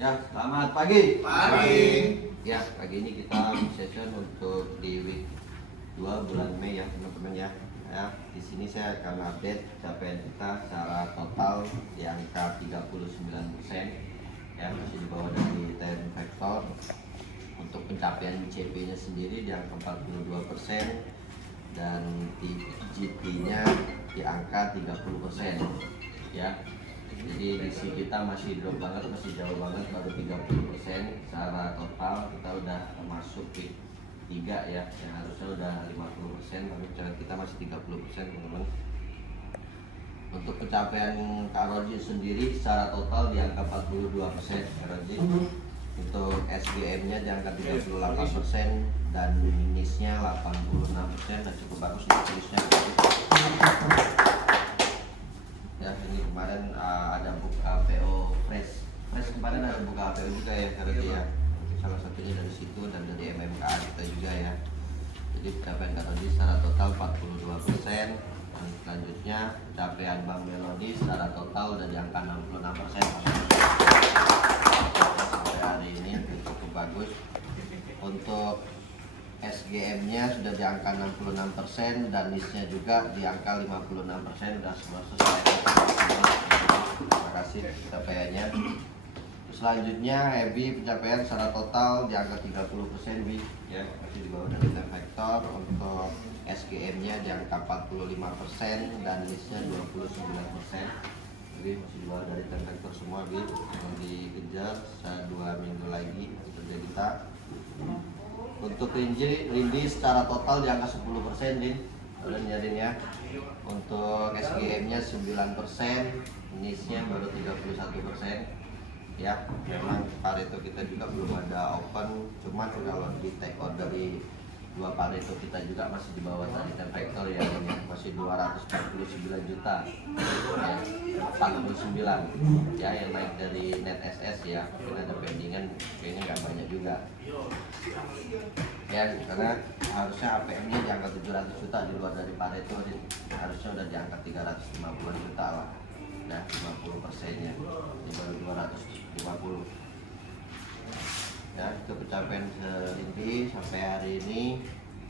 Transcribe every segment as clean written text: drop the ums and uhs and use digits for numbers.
Ya, selamat pagi. Pagi. Ya, pagi ini kita session untuk di week 2 bulan Mei ya, teman-teman ya. Ya, di sini saya akan update capaian kita secara total di angka 39%. Ya, masih di bawah dari Ten Factor. Untuk pencapaian CP-nya sendiri di angka 42% dan di GP-nya di angka 30%. Ya. Jadi DC kita masih drop banget, masih jauh banget, baru 30%. Secara total kita udah masuk week 3 ya, yang harusnya udah 50%, tapi kita masih 30% teman-teman. Untuk pencapaian KROJ sendiri secara total di angka 42% KROJ. Untuk SGM-nya di angka 38% dan NIS-nya 86%, dan cukup bagus untuk NIS-nya. Ya, ini kemarin ada buka PO Fresh kemarin ada buka PO juga ya KROJ ya. Mungkin salah satunya dari situ dan dari MMKA kita juga ya. Jadi pencapaian KROJ secara total 42%. Dan selanjutnya pencapaian Bank Melodi secara total udah di angka 66%. Sampai hari ini cukup bagus. Untuk SGM-nya sudah di angka 66% dan NIS-nya juga di angka 56%, sudah semua selesai. Terima kasih pencapaiannya. Selanjutnya EBI pencapaian secara total di angka 30% bi ya, masih di bawah dari Ten Factor. Untuk SGM-nya di angka 45% dan NIS-nya 29%. Jadi masih di bawah dari Ten Factor semua bi, yang dikejar 2 minggu lagi kerja kita. Untuk Rindi secara total di angka 10% Din. Kalian nyariin ya. Untuk SGM-nya 9%, NIS-nya baru 31%. Ya, memang Pareto kita juga belum ada open, cuman kalau di take out dari 2 Pareto kita juga masih di bawah tadi Ten Factor ya, masih 249 juta. Ya, 49 ya, yang naik dari net SS ya. Mungkin ada pendingan, kayaknya nggak banyak juga. Ya, karena harusnya APM-nya di angka 700 juta di luar dari Pareto, harusnya udah di angka 350 juta lah. Nah, 50%-nya di baru 250. Ya, itu pencapaian serinci sampai hari ini.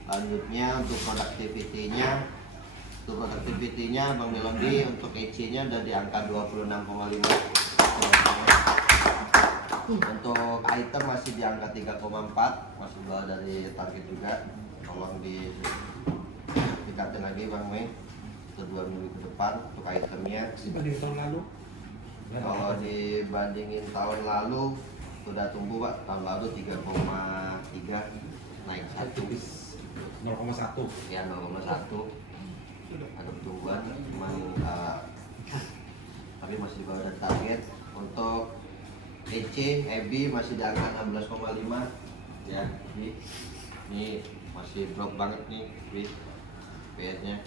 Lanjutnya untuk productivity-nya Bang Melodi untuk EC-nya udah di angka 26,5. Untuk item masih di angka 3,4, masih bawah dari target juga. Tolong dikatin lagi Bang Mei untuk 2 minggu ke depan untuk itemnya. Dibanding tahun lalu? Kalau dibandingin tahun lalu sudah tumbuh Pak. Tahun lalu 3,3, naik 0,1 ya, 0,1 ada pertumbuhan, cuman tapi masih di bawah dari target. Untuk EBI masih di angka 16,5 ya. Ini masih drop banget nih PS-nya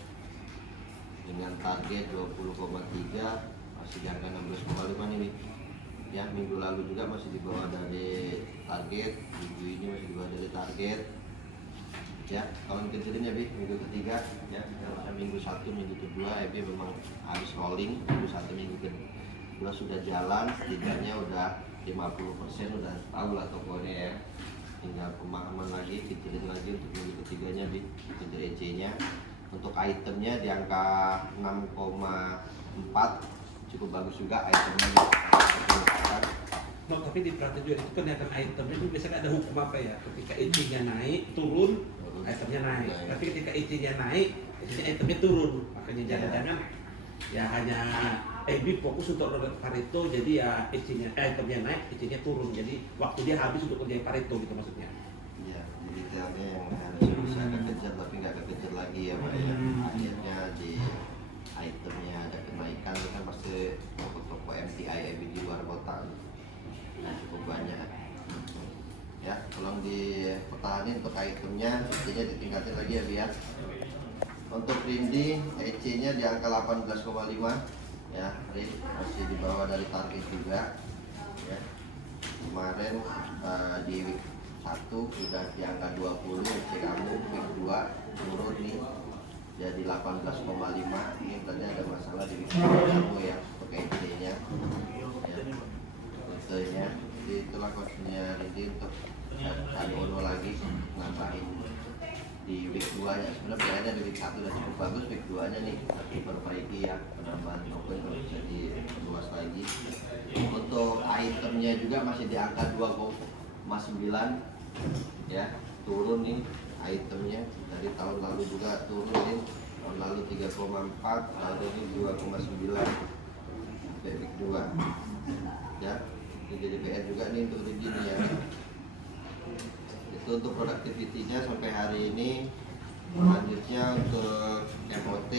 dengan target 20,3, masih di angka 16,5 nih ya. Minggu lalu juga masih di bawah dari target, minggu ini masih di bawah dari target ya. Kalau kecilin ya minggu ketiga ya, minggu 1, minggu kedua EBI memang habis rolling. Minggu 1, minggu kedua sudah jalan, setidaknya udah 50%, udah tahu lah tokonya ya. Tinggal pemahaman lagi, kecilin lagi untuk minggu ketiganya untuk EC-nya. Untuk itemnya di angka 6,4, cukup bagus juga itemnya. No, tapi di perhatian juga itu kenaikan itemnya itu biasanya ada hukum apa ya? Ketika EC-nya naik, turun, itemnya naik. Tapi ketika EC-nya naik, itemnya turun. Makanya jangan-jangan ya hanya EBI fokus untuk Pareto, jadi ya itemnya naik, EC-nya turun. Jadi waktu dia habis untuk kerjain Pareto gitu maksudnya. Iya, jadi detailnya yang harusnya bisa kekejar tapi nggak kekejar lagi ya Pak ya. Akhirnya di itemnya ada kenaikan, kan pasti toko-toko MTI EBI di luar kota cukup banyak ya. Tolong dipertahankan untuk itemnya, intinya ditingkatin lagi ya biar. Untuk Rindi EC-nya di angka 18,5 ya, masih di bawah dari target juga ya. Kemarin di week 1 sudah di angka 20, EC kamu week 2 turun nih jadi 18,5. Ini tadi ada masalah di week 1 ya untuk EC-nya ya, rutenya. Jadi itulah coachnya Rindi untuk cari Ono lagi nambahin di week 2 nya. Sebenarnya pilihannya di week 1 udah cukup bagus, week 2 nya nih tapi perbaiki ya, penambahan token kalau bisa diperluas lagi. Untuk itemnya juga masih di angka 2,9 ya, turun nih itemnya dari tahun lalu juga turun nih, tahun lalu 3,4, tahun ini 2,9 week 2 ya. Ini DPR juga nih untuk Rindi ya. Itu untuk productivity-nya sampai hari ini. Selanjutnya untuk MOT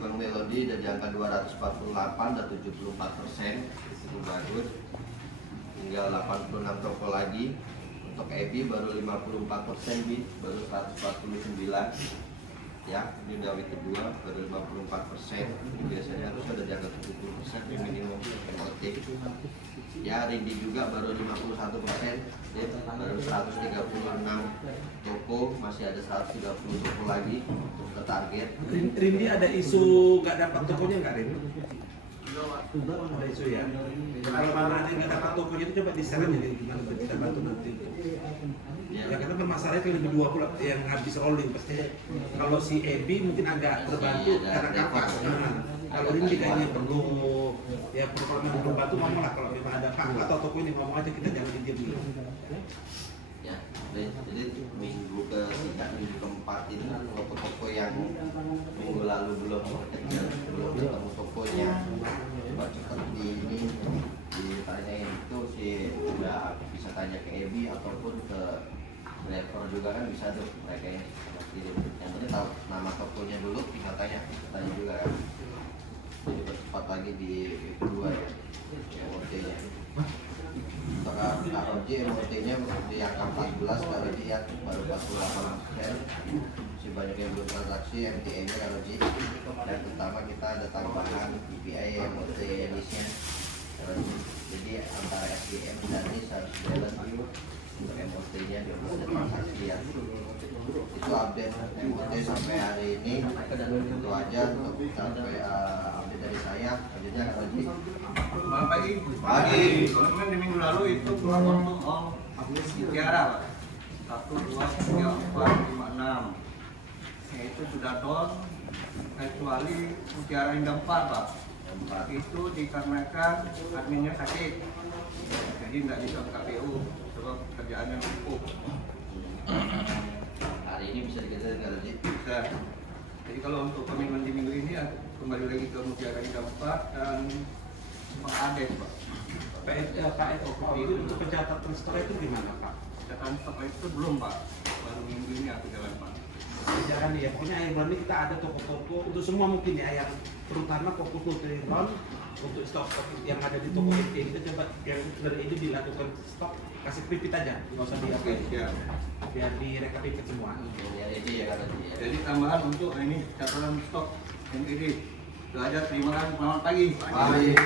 Bang Melody dari angka 248 dan 74%, itu bagus. Tinggal 86 toko lagi. Untuk EBI baru 54%, baru 149 ya. Ini udah week kedua baru 54%. Biasanya harusnya udah di angka 70% minimum MOT ya. Rindi juga baru 51% ya, baru 136 toko, masih ada 130 toko lagi untuk ke target. Rindi ada isu nggak dapat tokonya nggak Rindi? Ada isu ya. Kalau mana ada yang nggak dapat tokonya itu coba di-share aja nih, gimana kita bantu nanti. Ya karena permasalahannya itu lebih 20 yang habis rolling pasti. Kalau si Ebi mungkin agak terbantu karena kapak. Kalau Rindi kayaknya perlu ya kalau memang belum bantu ngomong lah, kalau memang ada pak atau toko ini ngomong aja, kita jangan diam dulu. Ya, jadi minggu ketiga, minggu keempat ini toko-toko yang minggu lalu belum ketemu tokonya, coba cepat ditanyain itu sih, udah bisa tanya ke Ebi ataupun ke driver juga kan bisa tuh mereka yang yang penting tahu nama tokonya dulu, tinggal tanya juga kan. Jadi bercepat lagi di kedua ya, MOT-nya. Untuk ROJ MOT-nya di angka 14, ROJ ya baru 48%. Masih banyak yang belum transaksi, MTA-nya ROJ. Dan pertama kita ada tambahan PPI MOT NIS-nya. Jadi antara SGM dan NIS harus balance dulu untuk MOT-nya di ada transaksi ya. Itu update MOT sampai hari ini. Itu aja untuk sampai update dari saya. Selanjutnya ROJ. Selamat pagi. Kalau di minggu lalu itu keluar waktu Mutiara, Pak. 1, 2, 3, 4, 5, 6. Itu sudah down kecuali Mutiara Indah 4, Pak. Itu dikarenakan adminnya sakit. Jadi nggak bisa ke KPU sebab kerjaannya numpuk. Hari ini bisa dikatakan ROJ. Bisa. Jadi kalau untuk komitmen di minggu ini ya, kembali lagi ke Mutiara Indah 4 dan Ades, Pak. Pak itu untuk pencatatan stok itu gimana Pak? Pencatatan stok itu belum, Pak. Baru minggu ini aku jalan, Pak. Jangan ya, pokoknya Iron ini kita ada toko-toko untuk semua mungkin ya, yang terutama fokus untuk Iron, untuk stok-stok yang ada di toko itu kita coba yang dari ini dilakukan stok, kasih pipit aja, nggak usah di apa Ya. biar direkapitulasi semua. Ya ini ya ROJ. Jadi tambahan untuk ini catatan stok yang ini. Belajar terima kasih, selamat pagi. Baik.